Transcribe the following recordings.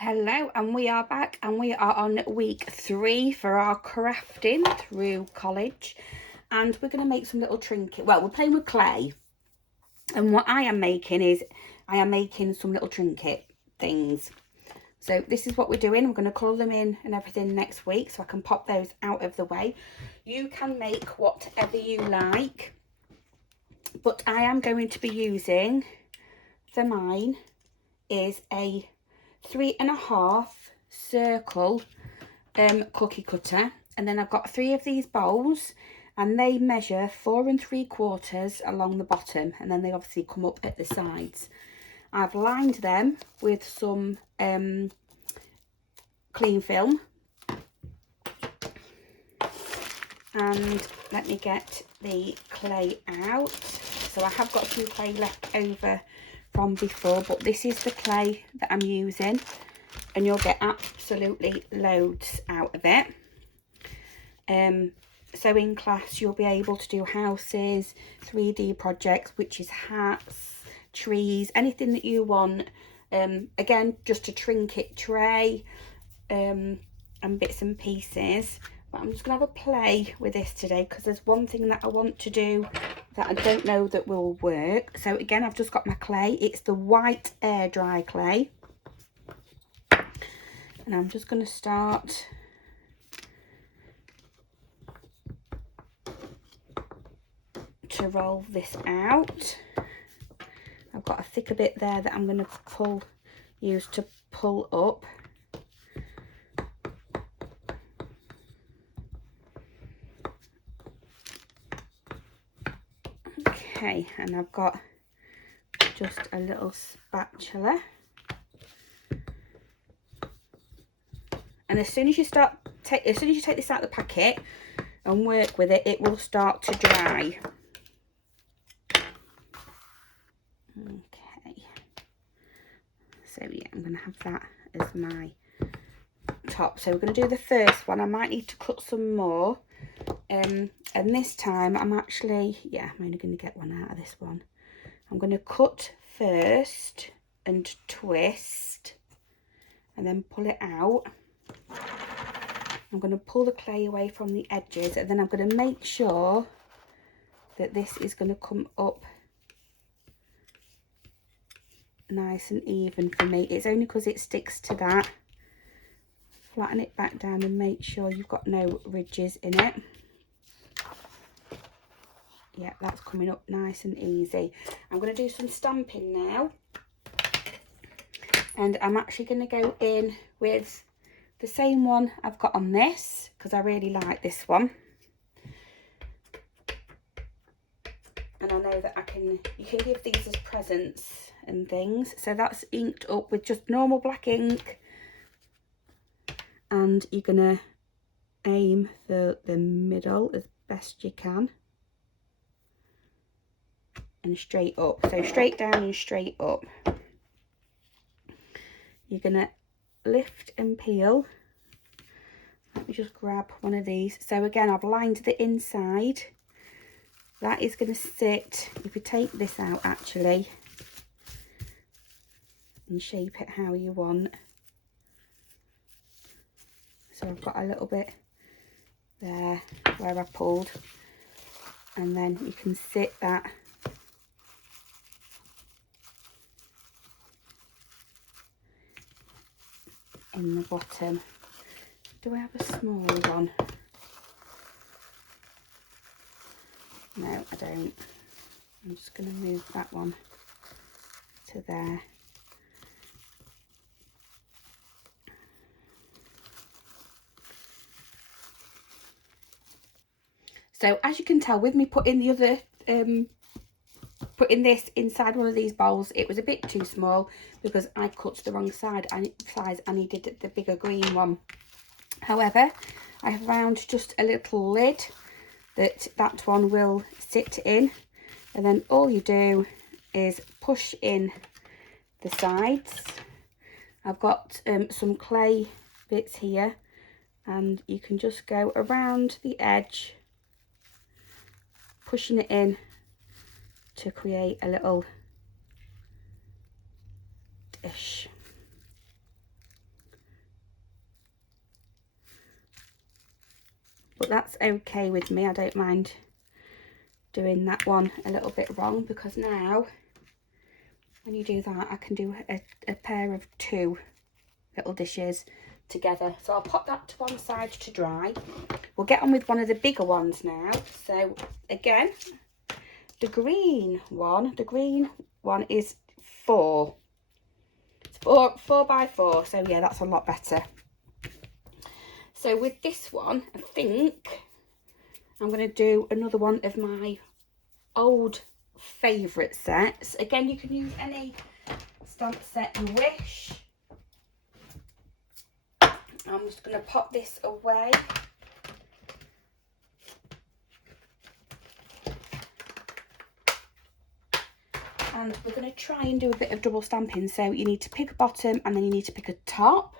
Hello, and we are back, and we are on week 3 for our crafting through college, and we're going to make some little trinket. Well, we're playing with clay, and what I am making is some little trinket things. So this is what we're doing. We're going to colour them in and everything next week, so I can pop those out of the way. You can make whatever you like, but I am going to be using, for mine, is a 3.5 circle cookie cutter, and then I've got 3 of these bowls, and they measure 4 3/4 along the bottom, and then they obviously come up at the sides. I've lined them with some clean film, and let me get the clay out. So I have got a few clay left over from before, but this is the clay that I'm using, and you'll get absolutely loads out of it. So in class you'll be able to do houses, 3D projects, which is hats, trees, anything that you want. Again, just a trinket tray and bits and pieces. But I'm just going to have a play with this today, because there's one thing that I want to do that I don't know that will work. So again, I've just got my clay. It's the white air dry clay. And I'm just going to start to roll this out. I've got a thicker bit there that I'm going to use to pull up. Okay, and I've got just a little spatula. And as soon as you take this out of the packet and work with it, it will start to dry. Okay. So yeah, I'm going to have that as my top. So we're going to do the first one. I might need to cut some more. And this time I'm only going to get one out of this one. I'm going to cut first and twist and then pull it out. I'm going to pull the clay away from the edges, and then I'm going to make sure that this is going to come up nice and even for me. It's only because it sticks to that. Flatten it back down and make sure you've got no ridges in it. Yeah, that's coming up nice and easy. I'm going to do some stamping now, and I'm actually going to go in with the same one I've got on this, because I really like this one. And I know that you can give these as presents and things. So that's inked up with just normal black ink, and you're going to aim for the middle as best you can. And straight up, so straight down and straight up. You're gonna lift and peel. Let me just grab one of these. So again, I've lined the inside. That is going to sit, if you take this out actually and shape it how you want. So I've got a little bit there where I pulled, and then you can sit that in the bottom. Do I have a smaller one? No, I don't. I'm just going to move that one to there. So as you can tell, with me putting the other putting this inside one of these bowls, it was a bit too small because I cut the wrong size. I needed the bigger green one. However, I have found just a little lid that one will sit in, and then all you do is push in the sides. I've got some clay bits here, and you can just go around the edge, pushing it in to create a little dish. but that's okay with me. I don't mind doing that one a little bit wrong, because now when you do that, I can do a pair of 2 little dishes together. So I'll pop that to one side to dry. We'll get on with one of the bigger ones now. So again, the green one is 4. It's 4 by 4. So yeah, that's a lot better. So with this one, I think I'm going to do another one of my old favourite sets. Again, you can use any stamp set you wish. I'm just going to pop this away. And we're going to try and do a bit of double stamping. So you need to pick a bottom and then you need to pick a top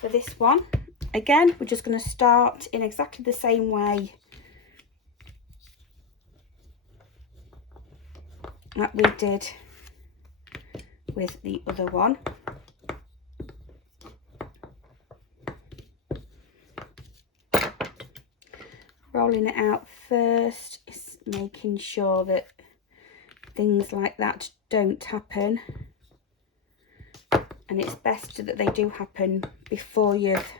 for this one. Again, we're just going to start in exactly the same way that we did with the other one. Rolling it out first, is making sure that things like that don't happen, and it's best that they do happen before you've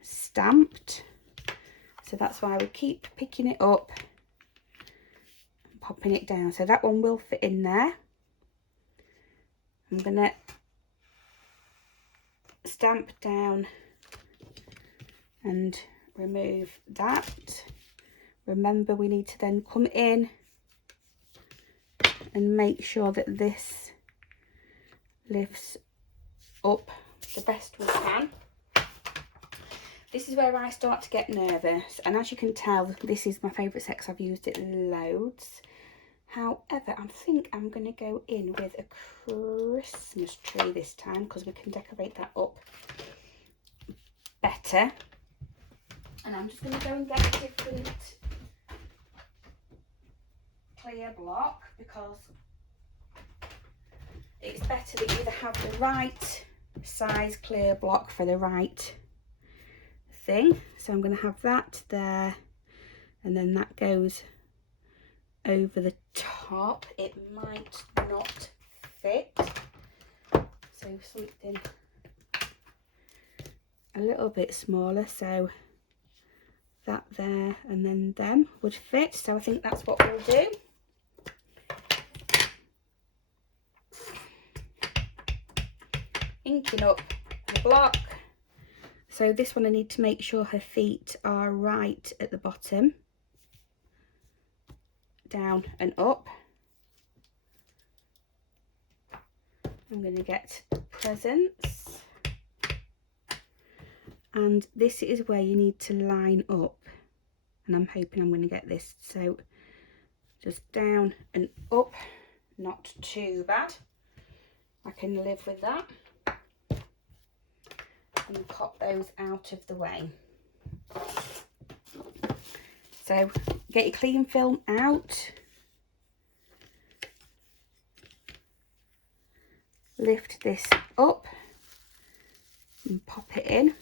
stamped. So that's why we keep picking it up and popping it down. So that one will fit in there. I'm gonna stamp down and remove that. Remember, we need to then come in and make sure that this lifts up the best we can. This is where I start to get nervous, and as you can tell, this is my favourite set because I've used it loads. However, I think I'm going to go in with a Christmas tree this time, because we can decorate that up better. And I'm just going to go and get a different clear block, because it's better that you either have the right size clear block for the right thing. So I'm going to have that there, and then that goes over the top. It might not fit, so something a little bit smaller, so that there and then them would fit. So I think that's what we'll do. Inking up the block. So this one, I need to make sure her feet are right at the bottom, down and up. I'm going to get the presents, and this is where you need to line up, and I'm hoping I'm going to get this. So just down and up, not too bad. I can live with that. And pop those out of the way. So get your clean film out, lift this up and pop it in.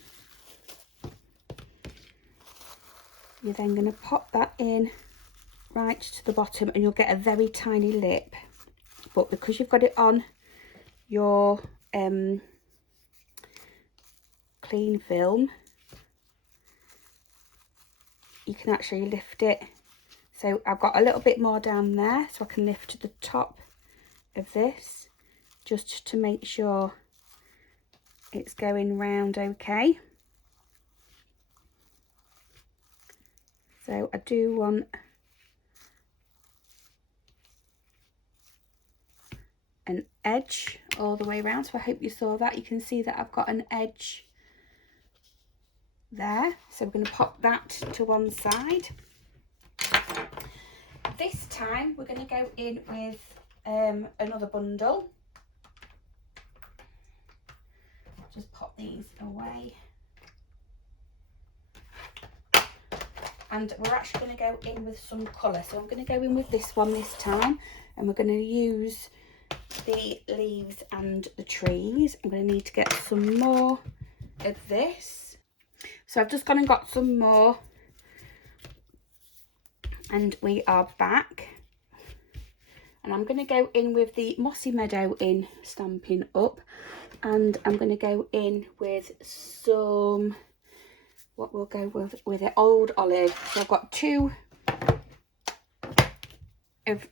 You're then going to pop that in right to the bottom, and you'll get a very tiny lip, but because you've got it on your clean film, you can actually lift it. So I've got a little bit more down there, so I can lift to the top of this just to make sure it's going round okay. So I do want an edge all the way around, so I hope you saw that. You can see that I've got an edge there, so we're going to pop that to one side. This time we're going to go in with another bundle. Just pop these away, and we're actually going to go in with some colour. So I'm going to go in with this one this time, and we're going to use the leaves and the trees. I'm going to need to get some more of this. So I've just gone and got some more, and we are back. And I'm going to go in with the Mossy Meadow in Stampin' Up, and I'm going to go in with some, what we'll go with it, Old Olive. So I've got two of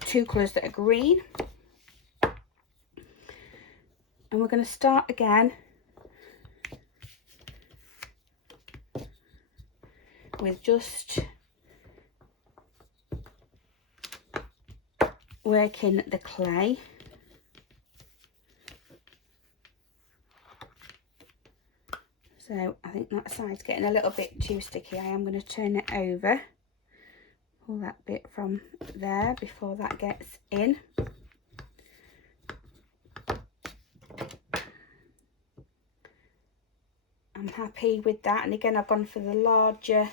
two colours that are green, and we're going to start again with just working the clay. So I think that side's getting a little bit too sticky. I am going to turn it over, pull that bit from there before that gets in. I'm happy with that, and again I've gone for the larger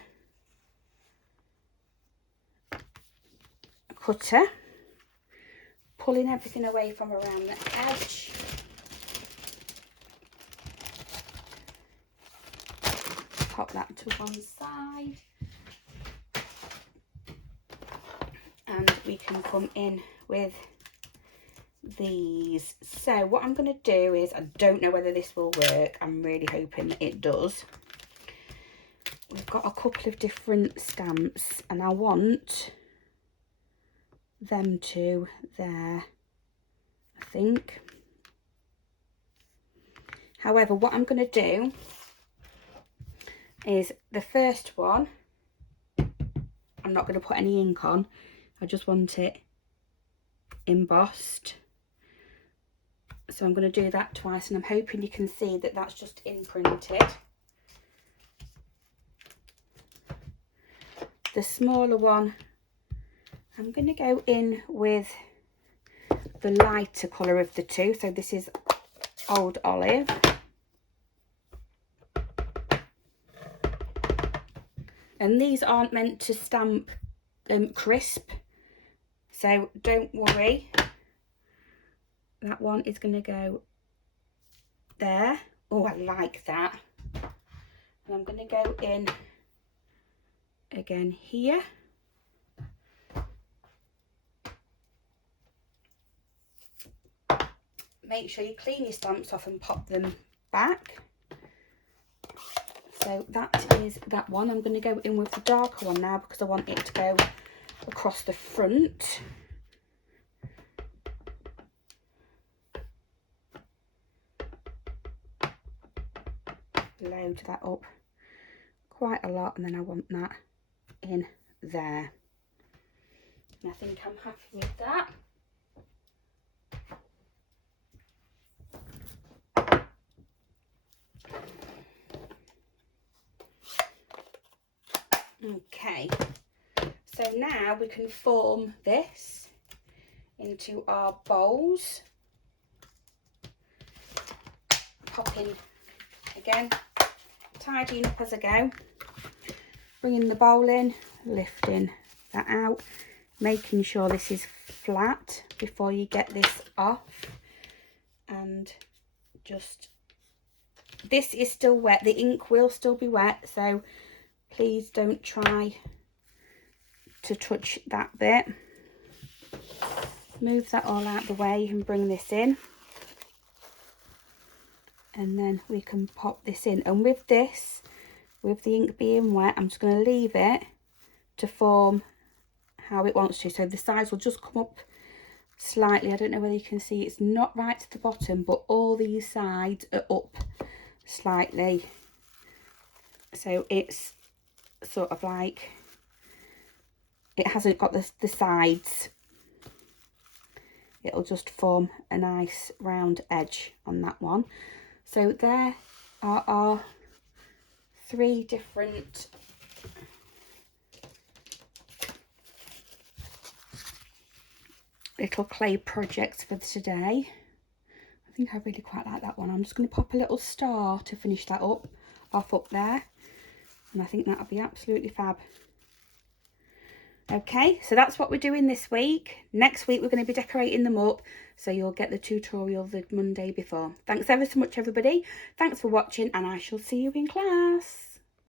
cutter, pulling everything away from around the edge. Pop that to one side, and we can come in with these. So what I'm going to do is, I don't know whether this will work, I'm really hoping that it does. We've got a couple of different stamps, and I want them two there, I think. However, what I'm going to do is the first one, I'm not going to put any ink on, I just want it embossed. So I'm going to do that twice, and I'm hoping you can see that that's just imprinted. The smaller one, I'm going to go in with the lighter colour of the two. So this is Old Olive. And these aren't meant to stamp crisp, so don't worry. That one is going to go there. Oh, I like that. And I'm going to go in again here. Make sure you clean your stamps off and pop them back. So that is that one. I'm going to go in with the darker one now because I want it to go across the front. Load that up quite a lot, and then I want that in there. And I think I'm happy with that. Okay, so now we can form this into our bowls. Popping again, tidying up as I go, bringing the bowl in, lifting that out, making sure this is flat before you get this off, and just, this is still wet, the ink will still be wet, so please don't try to touch that bit. Move that all out of the way and bring this in, and then we can pop this in. And with this, with the ink being wet, I'm just going to leave it to form how it wants to. So the sides will just come up slightly. I don't know whether you can see, it's not right to the bottom, but all these sides are up slightly. So it's sort of like, it hasn't got the sides. It'll just form a nice round edge on that one. So there are our three different little clay projects for today. I think I really quite like that one. I'm just going to pop a little star to finish that off up there, and I think that'll be absolutely fab. Okay, so that's what we're doing this week. Next week we're going to be decorating them up, so you'll get the tutorial the Monday before. Thanks ever so much, everybody. Thanks for watching, and I shall see you in class.